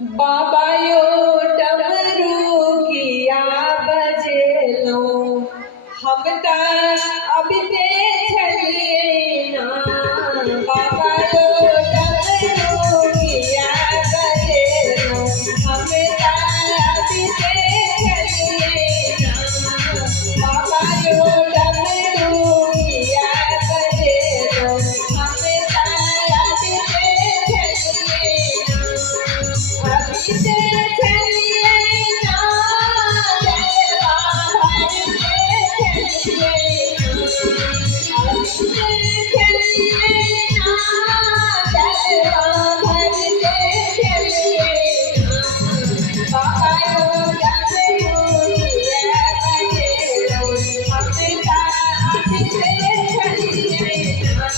बाबा यो डमरू किया बजेलो हम ता अभी ते चलिए ना। बाबा यो डमरू किया बजेलो हम ता अभी ते चलिए ना। बाबा यो डमरू किया बजेलो हम ता अभी ते चलिए ना। अभी से चलिए ना जलवा भर के चलिए ना। अभी से चलिए ना जलवा भर के चलिए ना। बाबा यो डमरू किया बजेलो हम ता अभी से चलिए ना।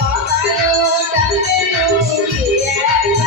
बाबा यो डमरू किया बजेलो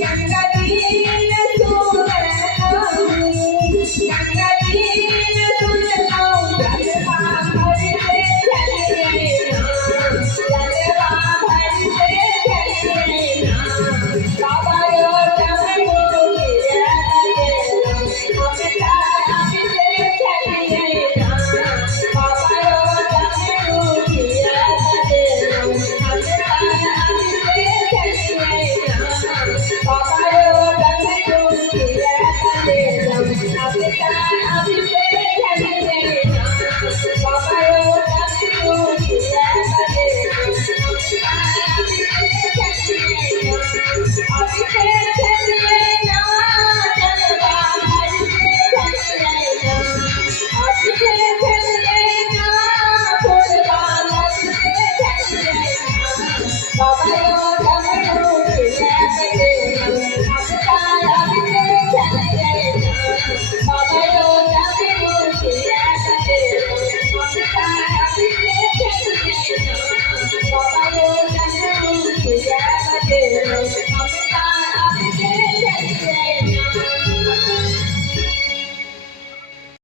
गंगा जी